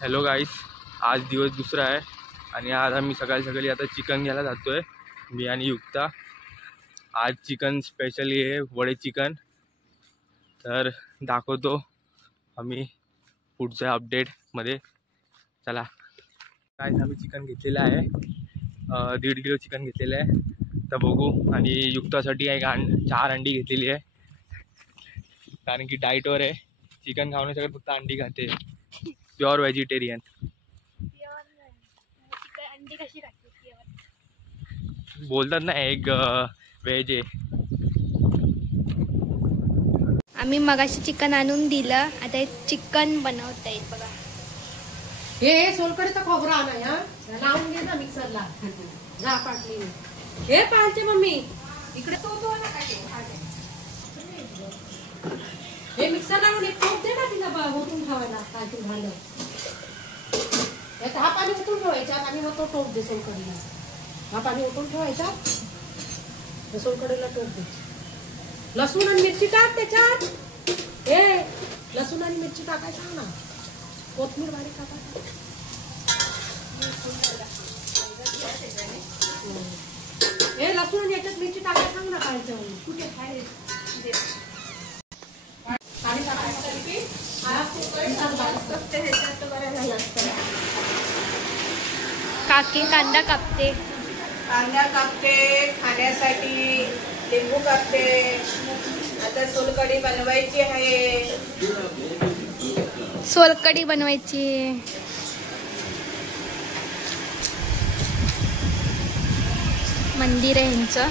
Hello गाईस, आज दिवस दुसरा आहे आणि आज आम्ही सकाळी आता चिकन घ्यायला जातोय, मी आणि युक्ता। आज चिकन स्पेशली आहे, वडे चिकन। तर दाखवतो आम्ही पुढच्या अपडेटमध्ये। चला गाईस, आम्ही चिकन घेतलेलं आहे, 1.5 किलो चिकन घेतलेलं आहे। तर बघू। आणि युक्तासाठी एक 4 अंडी घेतलेली आहे, कारण की डाईटवर आहे, चिकन खाऊ नाही शकत, फक्त अंडी खाते, प्युअर व्हेजिटेरियन। अंडी कशी खाते? बोलतात ना, एक व्हेज आहे। आम्ही मगाशी चिकन आणून दिलं, आता चिकन बनवता येईल बघा। हे सोलकडीचा खोबरा आणा, हा लावून घे ना मिक्सरला। जा पाटली, हे पाळते मम्मी इकडे तो ना काय हे मिक्सर लावून एक टोप दे ना तिला ओतून ठेवायला, काय तू झालं हा पाणी ओतून ठेवायचा आणि मग तो टोप दे सोलकडीला। हा पाणी ओतून ठेवायचा, सोलकडीला टोप दे। लसूण आणि मिरची टाक त्याच्यात, हे लसूण आणि मिरची टाकायचं सांग ना, कोथमीर बारीक टाकायचं। हे लसूण आणि याच्यात मिरची टाकायचं सांग ना, काय कुठे खाय काकी कांदा कापते, खाण्यासाठी लिंबू कापते। आता सोलकढी बनवायची आहे, सोलकढी बनवायची। मंदिर आहे ह्यांचं।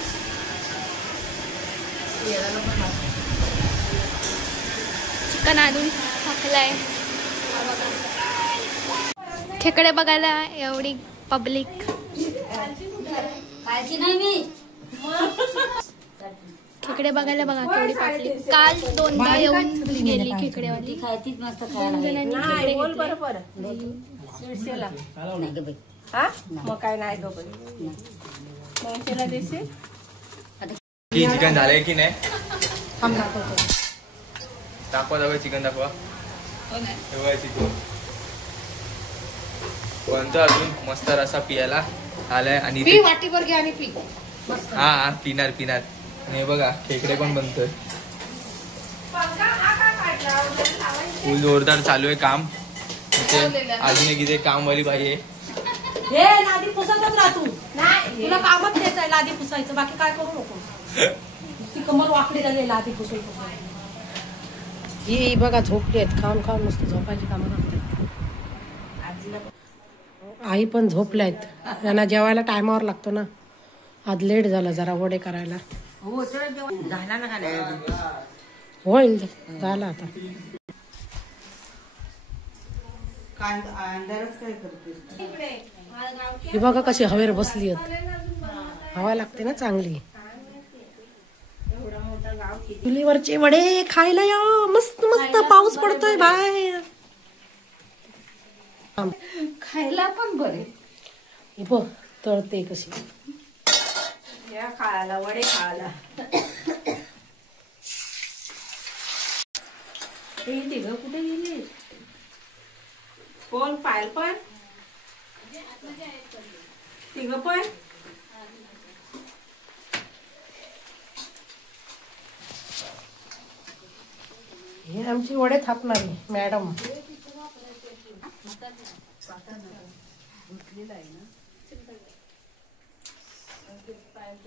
चिकन आणून टाकलाय, खेकडे बघायला एवढी पब्लिक। खेकडे बघायला बघा केवढी पब्लिक। काल 2दा येऊन गेली खेकडेवाली। चिकन झालंय की नाही दाखवा, चिकन दाखवा। चिकन कोणतं अजून मस्त रसा पियाला आलाय आणि वाटीवर घ्या आणि पी। हा पिणार। हे बघा, खेकडे पण बनतोय, फुल जोरदार चालू आहे काम इथे। अजून एक इथे कामवाली बाई आहे। हे लादी पुसतच राहतो, तुला कामच द्यायचंय लादी पुसायचं, बाकी काय करू नको। ती कमर वाकडी झाली लादी पुसायची। ही बघा झोपली आहेत, खाऊन नुसतं झोपायची कामं लागतात। आई पण झोपल्या आहेत, त्यांना जेवायला टायमावर लागतो ना, आज लेट झाला जरा वडे करायला। होईल झाला आता। ही बघा कशी हवेवर बसली आहेत, हवा लागते ना चांगली। चुलीवरचे वडे खायला या, मस्त मस्त पाऊस पडतोय बाहेर, खायला पण बरे। बघ तळते कशी, या खायला वडे खायला। तिघ कुठे गेली? कोण? पायल पण तिघ पण हे आमची वडे थापणारी मॅडम।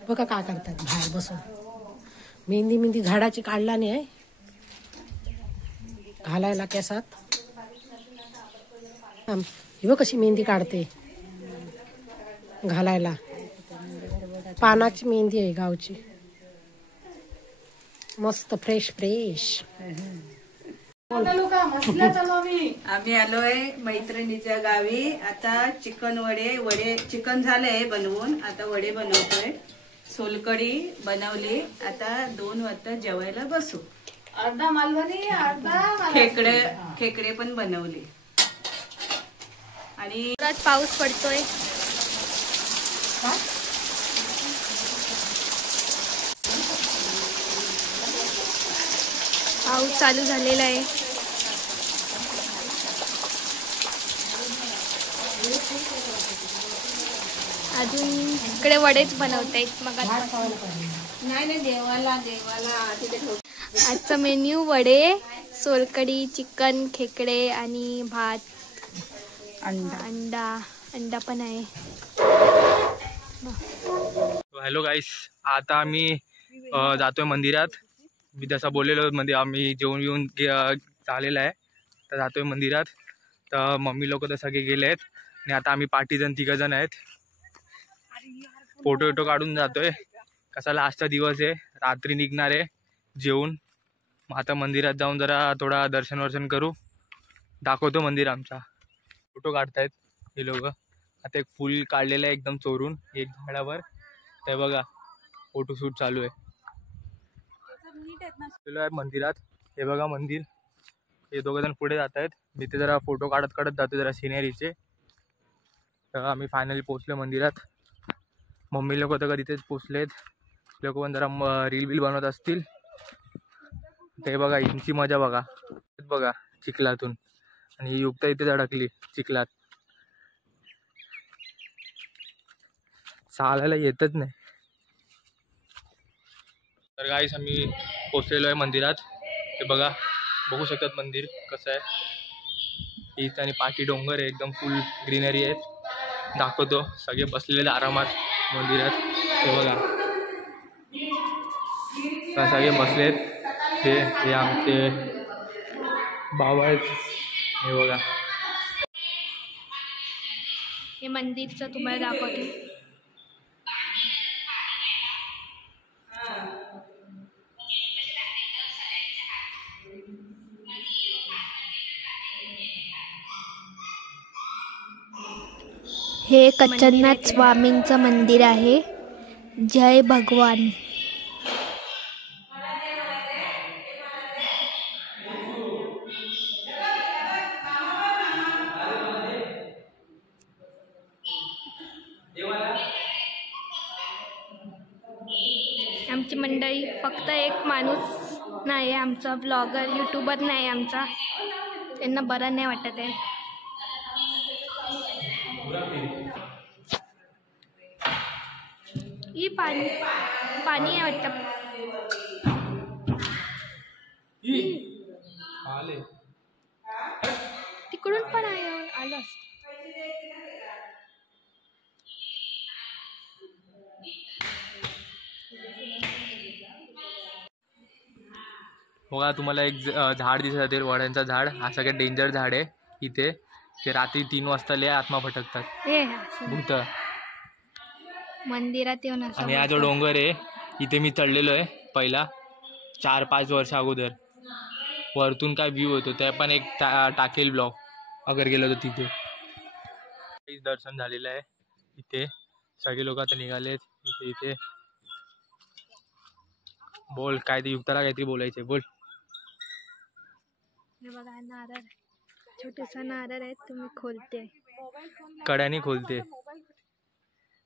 बघा काय करतात बाहेर बसून, मेहंदी झाडाची काढला नाही आहे, घालायला केसात। ही बघ कशी मेहंदी काढते घालायला, पानाची मेहंदी आहे गावची, मस्त फ्रेश। आम्ही आलोय मैत्रिणीच्या गावी। आता चिकन झालंय बनवून, आता वडे बनवतोय। सोलकढी बनवली, आता 2 वाजता जेवायला बसू। अर्धा मालवणी, अर्धा खेकडे पण बनवले। आणि पाऊस पडतोय, पाऊस चालू झालेला आहे। अजून इकडे वडेच बनवतायत मग आता. नाही देवाला तिथे ठेव. आजचा मेन्यू वडे, सोलकढी, चिकन, खेकडे आणि भात, अंडा पण आहे. हॅलो गाईस, आता आम्ही जातोय मंदिरात. मी जसं बोललेलो मध्ये आम्ही जेवण येऊन झालेलं आहे, तर जातोय मंदिरात. तर मम्मी लोक तर सगळे गेले आहेत आणि आता आम्ही पार्टीजण 3 जण आहेत. फोटो काढून जातोय. कसा लास्टचा दिवस आहे, रात्री निघणार आहे जेवून. मग आता मंदिरात जाऊन जरा थोडा दर्शन करू. दाखवतो मंदिर आमचा. फोटो काढतायत हे लोक. आता एक फुल काढलेलं आहे एकदम चोरून एक झाडावर. ते बघा फोटोशूट चालू आहे. मंदिरात हे बघा मंदिर. हे 2 जण पुढे जात आहेत. मी ते जरा फोटो काढत जातो जरा सिनेरीचे. तर आम्ही फायनली पोचलो मंदिरात. मम्मी लोक तर तिथेच पोचलेत. लोक पण जरा रील बनवत असतील. ते बघा यांची मजा बघा चिखलातून. आणि युक्ता इथेच अडकली चिखलात. चालायला येतच नाही. तर गाईस आम्ही पोचलेलो आहे मंदिरात. ते बघू शकतात मंदिर कसं आहे. इथं आणि पाठी डोंगर आहे, एकदम फुल ग्रीनरी आहे. दाखवतो. सगळे बसलेले आरामात मंदिरात. ते बघा सगळे बसलेत. हे आमचे बाबा आहेत. हे बघा हे मंदिरचं तुम्हाला दाखवते. हे कच्चनाथ स्वामींचं मंदिर आहे. जय भगवान. आमची मंडळी फक्त एक माणूस नाही, आमचा ब्लॉगर यूट्यूबर नाही आमचा. त्यांना बरं नाही वाटत आहे. ही पाणी आहे वाटतं. तिकडून पण आलं असतं. बघा तुम्हाला एक झाड दिसत असेल, वड्यांचा झाड. हा सगळ्यात डेंजर झाड आहे इथे. ते रात्री 3 वाजता लय आत्मा भटकतात, भूत. मंदिरात येऊन आणि हा जो डोंगर आहे इथे मी चढलेलो आहे पहिला 4-5 वर्ष अगोदर. वरतून काय व्ह्यू होतो ते पण एक टाकेल ब्लॉग अगर गेलो तर तिथे. दर्शन झालेलं आहे इथे. सगळे लोक आता निघालेत इथे. बोल काय ते युक्ताला काहीतरी बोलायचे, बोल. हे बघा नारळ, छोटासा नारळ आहे. तुम्ही खोलते, कड्याने खोलते.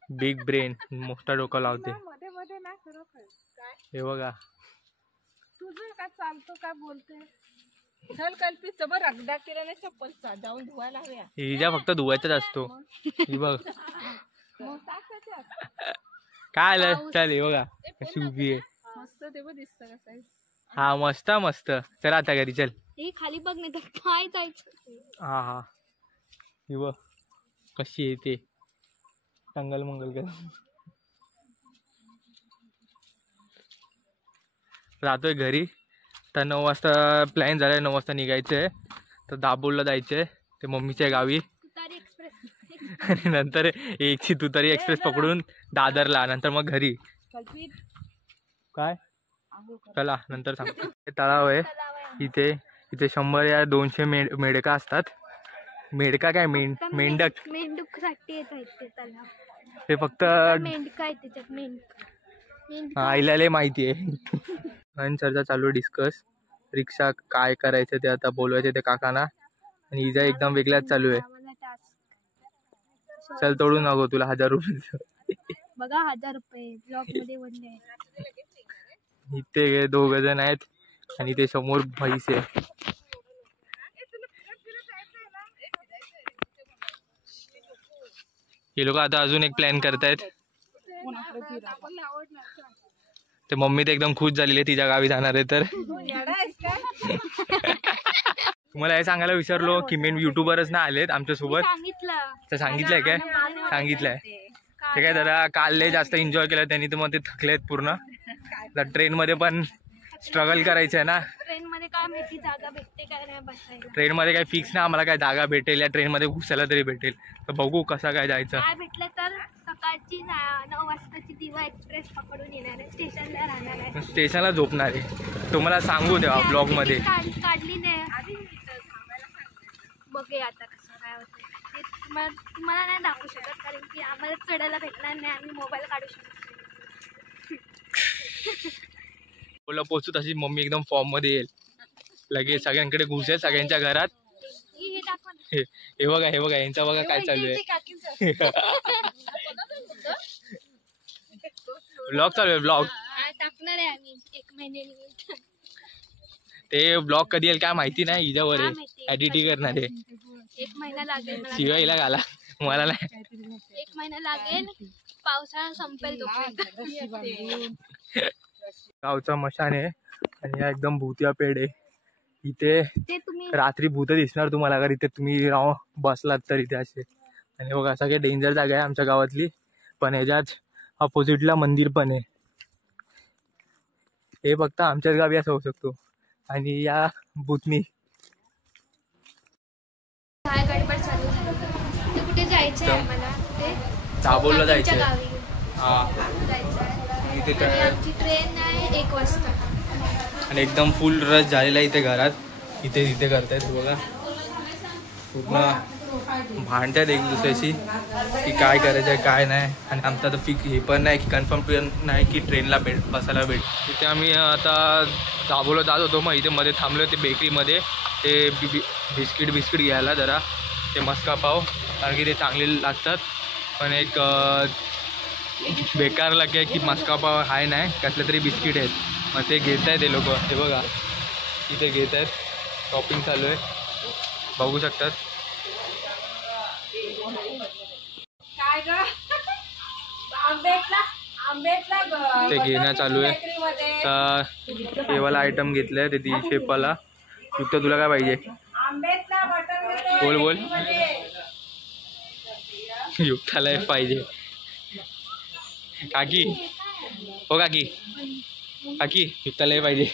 बिग ब्रेन, मोठा डोका लावते. हे बघा तुझं काय चालतो काय बोलते. चल कल्पित जबर रगडा केल्याने चप्पल जाऊन धुवायला हव्या. हिजा फक्त धुवायचाच असतो. ही बघ काय आलं. चल हे बघा कशी उभी आहे. मस्त ते बघ दिसतं कसं. हा मस्त मस्त. चल आता घरी चल. हे खाली बघ नाही तर काय जायचं. हा ही बघ कशी येते टंगल मंगल कर. जातोय घरी. तर 9 वाजता प्लॅन झालाय, 9 वाजता निघायचं आहे. तर दाबोलला जायचं आहे ते मम्मीच्या गावी. तुतारी एक्सप्रेस. आणि नंतर एकची तुतारी एक्सप्रेस पकडून दादरला, नंतर मग घरी. काय चला नंतर सांगतो. तलाव आहे इथे. इथे 100 या 200 मेंढका असतात. मेंढका काय मेंढक साठी येत ते तलाव. ते फक्त मेंढका आहे त्याच्यात. मेंढका आईला लय माहिती आहे. आणि सरचा चालू डिस्कस रिक्षा काय करायचं ते. आता बोलवायचे ते काकांना. आणि हिजा एकदम वेगळाच चालू आहे. चल तोडू नको, तुला 1000 रुपये बघा. 1000 रुपये ब्लॉक मध्ये बनले. इथे 2 जण आहेत आणि ते समोर म्हैस आहे. हे लोक आता अजून एक प्लॅन करतायत. ते मम्मी तर एकदम खुश झालेली आहे तिच्या गावी जाणार आहे तर. तुम्हाला हे सांगायला विसरलो की मेन युट्यूबरच ना आलेत आमच्यासोबत. तर सांगितलंय काय? सांगितलंय ते काय जरा काल लय जास्त एन्जॉय केलं त्यांनी तर मग ते थकलेत पूर्ण. ट्रेन मध्ये पण स्ट्रगल करायचं आहे ना. ट्रेन मध्ये काय माहिती जागा भेटते काय नाही बसायला. ट्रेन मध्ये काय फिक्स नाही आम्हाला काय जागा भेटेल या ट्रेन मध्ये घुसायला तरी भेटेल. तर बघू कसा काय जायचं. काय भेटलं तर सकाळची 9 वाजताची दिवा एक्सप्रेस पकडून येणार आहे. स्टेशनला राहणार आहे. स्टेशनला झोपणार आहे तुम्हाला सांगू द्या ब्लॉग मध्ये. काढली नाही बघूया आता कसं काय होतं ते. तुम्हाला नाही दाखवू शकत कारण की आम्हाला चढायला भेटणार नाही. आम्ही मोबाईल काढू शकतो. बोला पोचू तशी मम्मी एकदम फॉर्म मध्ये येईल लगेच सगळ्यांकडे घुसेल सगळ्यांच्या घरात. हे बघा यांचा बघा काय चालू आहे. ब्लॉग चालू आहे ब्लॉग टाकणार आहे आम्ही 1 महिन्यानी. ते ब्लॉग कधी येईल काय माहिती नाही. हिच्यावर आहे एडिटिंग करणार आहे. 1 महिना लागेल. शिवायला घाला मला नाही. 1 महिना लागेल. पावसाळा संपेल तोपर्यंत. गावचा मशान आहे आणि हा एकदम भूतिया पेड आहे. इथे ते तुम्ही रात्री भूत दिसणार तुम्हाला अगर इथे तुम्ही राहू बसलात तर इथे असे. आणि बघा सगळे डेंजर जागा आहे आमच्या गावातली. पण ह्याच्याच अपोजिटला मंदिर पण आहे. हे फक्त आमच्याच गावी असं होऊ शकतो. आणि या भूतनी काय गडबड चालू झाली. तर कुठे जायचं आहे आम्हाला. ते दाभोळला जायचंय. गावी हा इथे आणि आमची ट्रेन आहे 1 वाजता. आणि एकदम फुल रश झालेला आहे इथे घरात. इथे करतायत बघा पूर्ण भांडतात एक दुसऱ्याशी की काय करायचं काय नाही. आणि आमचा तर फिक्स हे पण नाही की कन्फर्म नाही की ट्रेनला बसायला भेट. तिथे आम्ही आता दाभोळला जात होतो. मग इथे मध्ये थांबलो ते बेकरीमध्ये ते बिस्किट घ्यायला जरा. ते मस्का पाव कारण की ते चांगले लागतात. पण एक बेकार लागे की मस्का पाव आहे नाही कसले तरी बिस्किट आहेत. मग ते घेत आहेत ते लोक. हे बघा इथे घेत आहेत. शॉपिंग चालू आहे बघू शकतात. ते घेणं चालू आहे. तर तेवाला आयटम घेतलंय ते 150 वाला. युक्त तुला काय पाहिजे बोल. युक्ताला पाहिजे काकी. हो काकी युक्ताला पाहिजे.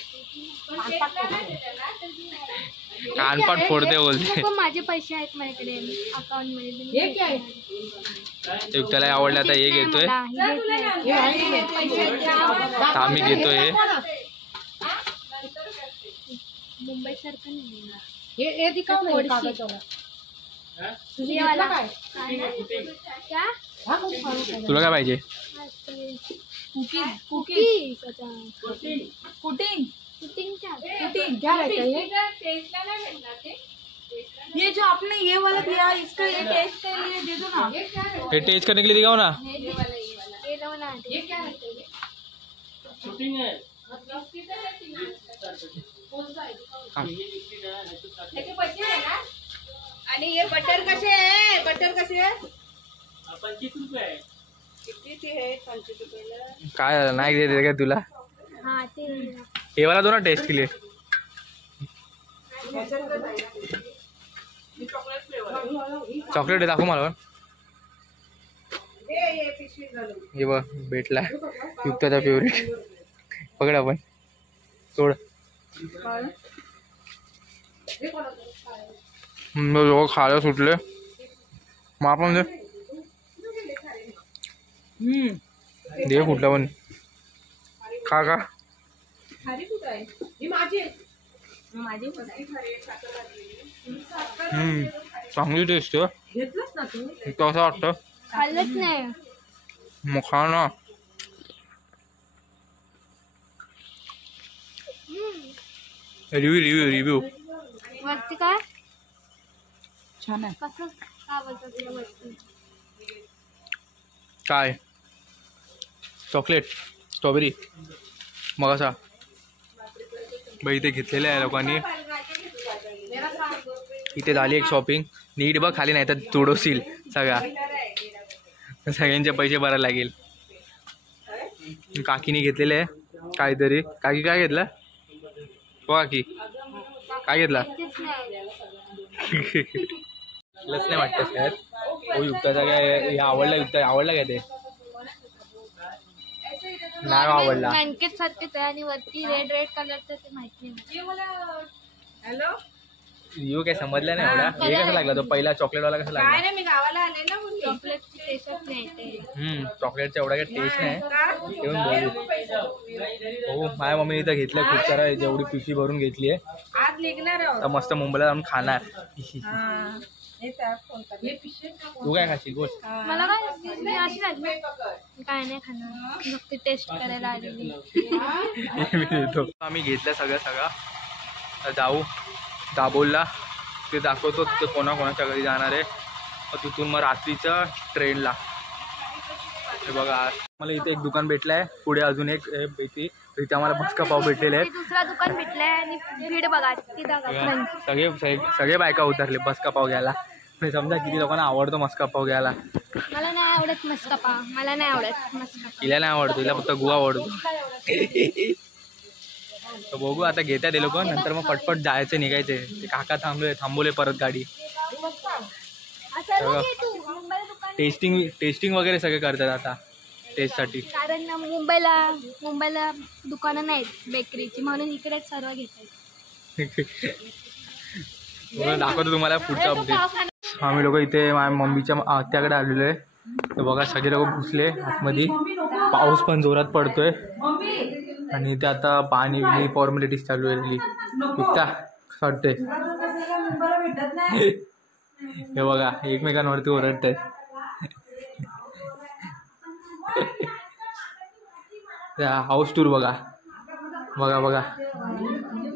कानपाट फोडते बोलते. माझे पैसे आहेत माझ्याकडे अकाउंट मध्ये. युक्ताला आवडला तर हे घेतोय. आम्ही घेतोय मुंबई सारखं नाही. तुला काय पाहिजे. ये जो आपने ये वाला दिया इसका ये टेस्ट के लिए दे दो ना. हे टेस्ट करने के लिए दिखाओ ना. ये क्या शूटिंग है. आणि ये बटर कसे आहे. 25 रुपये. किती आहे 25 रुपयाला. काय नाही देते काय तुला. हा ते हे वाला दो ना टेस्ट के लिए. चॉकलेट दाखव मला. हे बघ भेटला युक्ताचा फेवरेट. पकड आपण तोड. लोक खायला सुटले. मग आपण दे कुठला पण खा का. चांगली टेस्ट आहे. कसं वाटतं खाल्लंच नाही. मग खा ना. रिव्ह्यू वरती काय छान आहे. कसं काय बोलतात तुला वरती. काय चॉकलेट स्ट्रॉबेरी मग असा बाई इथे घेतलेलं आहे लोकांनी. इथे झाली एक शॉपिंग. नीट बघ खाली नाही तर तुडवशील सगळा. सगळ्यांचे पैसे भरायला लागेल. काकीने घेतलेले आहे काहीतरी. काकी काय घेतलं हो? काकी काय घेतला? लस नाही वाटतं सर. हो युक्ताचा काय आवडला? युक्ता आवडला काय? ते नाही आवडला. ब्लँकेट सारखेच आहे आणि वरती रेड रेड कलरचं ते माहिती नाही. हॅलो यू काय समजलं नाही एवढा. हे कसं लागला तो पहिला चॉकलेटवाला कसा लागला? काय नाही, मी गावाला आले ना म्हणून. चॉकलेटची टेस्टच नाही ते. चॉकलेटचा एवढा काही टेस्ट नाही. येऊन बोलू. हो माझ्या मम्मीने इथं घेतलं खूप सारा. जेवढी पिशवी भरून घेतली आहे. आज निघणार आहोत. तर मस्त मुंबईला जाऊन खाणार. हा. हे त्या फोन कर. हे पिशवी टाकू. तू काय खाशील बोल? मला काय मी अशी लागली काय नाही खाणार. नुकती टेस्ट करायला आलेली. आम्ही घेतलं सगळं. तर जाऊ दाबोलला. ते दाखवतो ते कोणाकोणाच्या घरी जाणार आहे. तिथून मग रात्रीचं ट्रेनला. हे बघा मला इथे एक दुकान भेटलं आहे. पुढे अजून एक इथे आम्हाला मस्का पाव भेटलेले आहेत. दुसरा दुकान भेटलाय आणि भीड बघा सगळे बायका उतरले मस्का पाव घ्यायला. म्हणजे समजा किती लोकांना आवडतो मस्का पाव घ्यायला. मला नाही आवडत मस्का पाव. मला नाही आवडत मस्का पाव. हिला नाही आवडतो. हिला फक्त गुवा आवडतो. तर बघू आता घेतात ते लोक. नंतर मग पटपट जायचं निघायचे. ते काका थांबवले परत गाडी. टेस्टिंग वगैरे सगळे करतात आता टेस्टसाठी. कारण मुंबईला दुकानं नाहीत बेकरीची म्हणून इकडेच सर्व घेतात. दाखवतो तुम्हाला पुढचा अपडेट. आम्ही लोक इथे माझ्या मम्मीच्या आत्याकडे आलेलो आहे. तर बघा सगळे लोक घुसले आतमध्ये. पाऊस पण जोरात पडतोय आणि इथे आता पाणी फॉर्मॅलिटीज चालू आहे. इतका वाटतंय. हे बघा एकमेकांवरती ओरडत आहेत. हाऊस टूर बघा.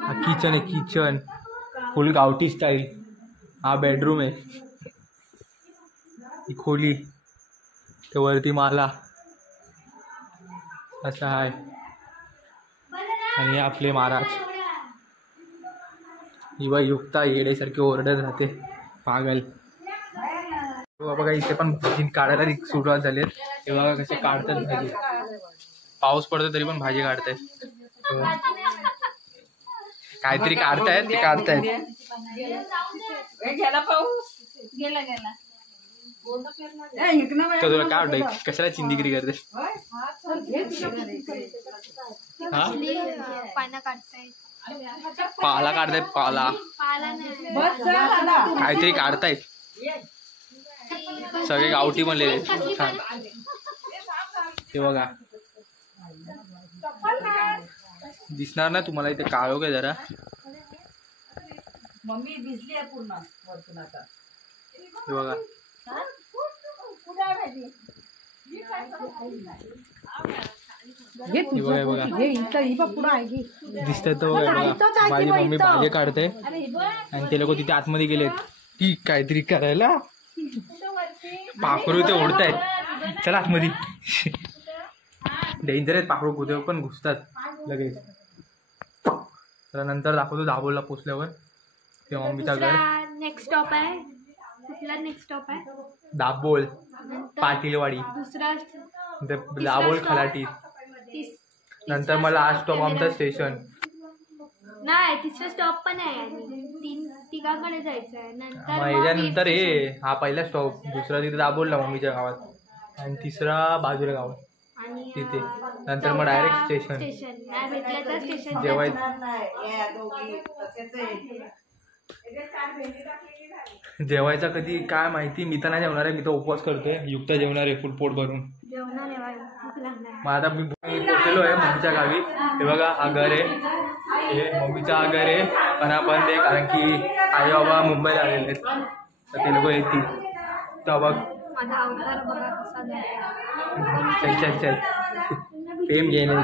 हा किचन आहे. किचन फुल गावठी स्टाईल. हा बेडरूम आहे. ही खोली. ते वरती माला असं आहे. आणि आपले महाराज. इवा युक्ता येडेसारखे ओरडत राहते पागल. बघा इथे पण भाजी काढायला सुरुवात झाली. हे बघा कसे काढतात भाजी. पाऊस पडतो तरी पण भाजी काढतायत. काहीतरी काढतायत. ते काढतायत. गेला पाऊस. गेला तर तुला काय वाटतंय कशाला चिंदीगिरी करते? पानं काढतायत. पाला काढतायत. पाला काहीतरी काढतायत. सगळे गावठी बनलेले. हे बघा दिसणार ना तुम्हाला इथे काळो काय जरा. मम्मी भिजली आहे पूर्ण वरतून आता. हे बघा दिसतंय तर बघा. माझी मम्मी भाजी काढते आणि ते लोक तिथे आतमध्ये गेलेत की काहीतरी करायला. पाखरू ते ओढतायत. चला आतमध्ये. डेंजर आहेत पाखरू. कुठे पण घुसतात लगेच. तर नंतर दाखवतो दाबोलला पोचल्यावर. ते मम्मीचा घर. नेक्स्ट स्टॉप आहे. कुठला नेक्स्ट स्टॉप आहे? दाबोल पाटीलवाडी. दुसरा दाबोल खलाटी. नंतर मला आज स्टॉप आमचा स्टेशन. नाही तिसरा स्टॉप पण आहे. तिघाकडे जायचं आहे. मग याच्यानंतर हे हा पहिला स्टॉप. दुसरा तिथे दाबोलला मम्मीच्या गावात आणि तिसरा बाजूला गावात तिथे. नंतर मग डायरेक्ट स्टेशन. जेवायचा कधी काय माहिती. मी तर नाही जेवणार आहे. मी तर उपवास करतोय. युक्ता जेवणार आहे फुल पोट भरून. मग आता मी पोचलेलो आहे मम्मीच्या गावी. हे बघा हा घर आहे. हे मम्मीचा हा घर आहे. पण हा बंद आहे कारण की आई बाबा मुंबईला आलेले आहेत. तर ते लोक येतील. तर बघ चल प्रेम घेणे.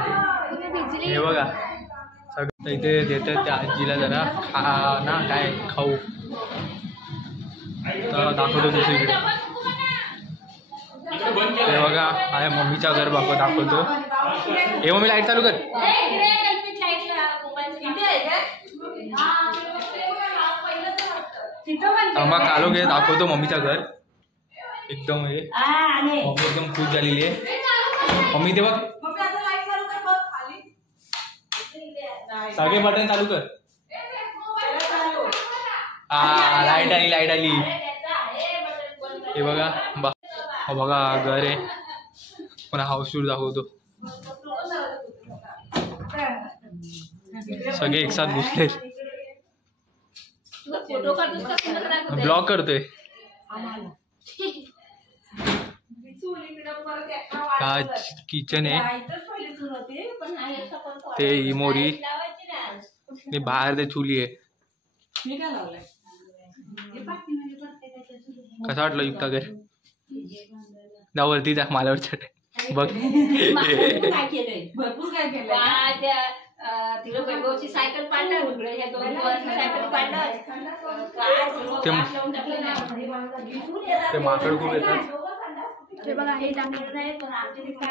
हे बघा सगळं इथे देतात त्या आजीला जरा ना काय खाऊ. तर दाखवतो दुसरीकडे. हे बघा आहे मम्मीच्या घर दाखवतो. हे मम्मी लाईट चालू कर. मग आलो घे दाखवतो मम्मीच्या घर. एकदम हे मम्मी एकदम खुश झालेली आहे. मम्मी ते बघ सगळे बटन चालू कर. हा लाईट आली. हे बघा बघा घर आहे पण हाऊस टूर दाखवतो. सगळे एक साथ घुसले. ब्लॉग करतोय. हा किचन आहे ते इमोरी बाहेर ते चुली आहे. कसं वाटलं युक्ता घर? वरती जा माझ्यावर चढ बघ. भरपूर काय केलं. तिला वैभवची सायकल पाडलं, ह्या दोन सायकल पाडलं. ते माकड खूप येतात.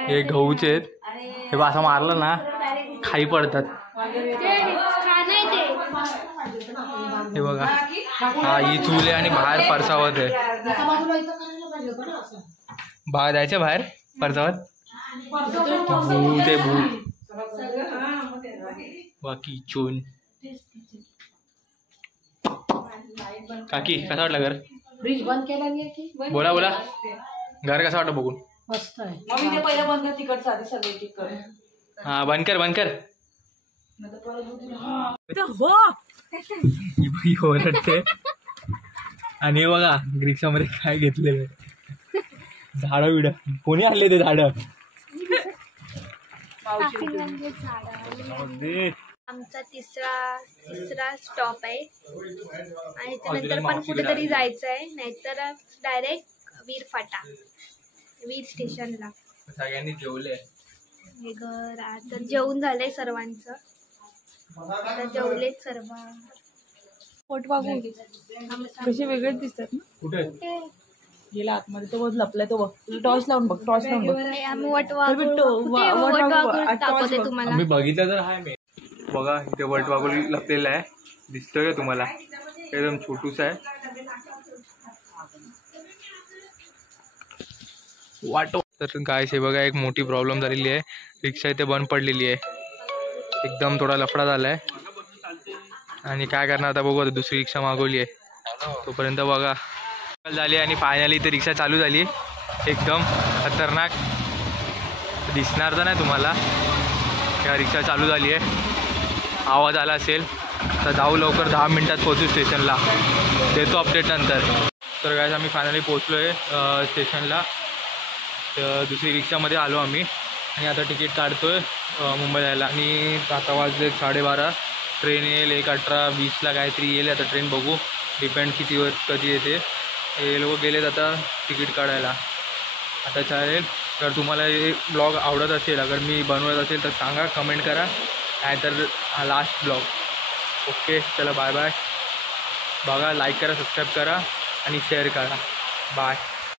हे गहूचे आहेत. हे असं मारलं ना खाई पडतात. हे बघा हा ही चूल आहे आणि बाहेर परसावत आहे. बाहेर जायचं बाहेर परसावत भूत आहे भूत. बाकी चून काकी कसा वाटला घर? फ्रीज बंद केला नाही की बोला घर कसं वाटलं बघून? मस्त आहे. मम्मी ते पहिलं बंद कर, तिकट साधी सगळी टिक कर. हा बंद कर. ओरडते. आणि बघा रिक्षामध्ये काय घेतलेलं झाडं बिड कोणी आणले ते झाडं? आमचा तिसरा स्टॉप आहे आणि त्यानंतर पण कुठेतरी जायचं आहे, नाहीतर डायरेक्ट वीर स्टेशनला. सगळ्यांनी जेवले. हे घर आता जेवून झालंय सर्वांचं. आता जेवलेच सर्व. कसे वेगळेच दिसतात ना. कुठे गेला आतमध्ये तो लपलाय तो बघ. टॉर्च लावून बघ. आम्ही वटवाघूळ दाखवते तुम्हाला. आम्ही बघितलं तर हाय मी. बघा इथे वटवाघूळ लपलेला आहे. दिसतोय का तुम्हाला? एकदम छोटूस आहे. वाटो तर गायस हे बघा एक मोठी प्रॉब्लेम झालेली आहे. रिक्षा इथे बंद पडलेली आहे. एकदम थोडा लफडा झालाय आणि काय करणार आता बघू. आता दुसरी रिक्षा मागवली आहे तोपर्यंत बघा झाली आणि फायनली इथे रिक्षा चालू झाली. एकदम खतरनाक दिसणार तर नाही तुम्हाला. या रिक्षा चालू झाली आहे. आवाज आला असेल तर जाऊ लवकर 10 मिनिटात पोहोचू स्टेशनला. देतो अपडेट नंतर. तर गायस आम्ही फायनली पोहोचलो आहे स्टेशनला. तर दुसरी रिक्षामध्ये आलो आम्ही आणि आता तिकीट काढतो आहे मुंबई जायला. आणि आता वाजले 12:30. ट्रेन येईल 1:18-20ला काहीतरी येईल. आता ट्रेन बघू डिपेंड कितीवर कधी येते. हे लोक गेलेत आता तिकीट काढायला. आता चालेल. तर तुम्हाला हे ब्लॉग आवडत असेल अगर मी बनवत असेल तर सांगा कमेंट करा. नाहीतर हा लास्ट ब्लॉग. ओके चला बाय. बघा लाईक करा सबस्क्राईब करा आणि शेअर करा. बाय.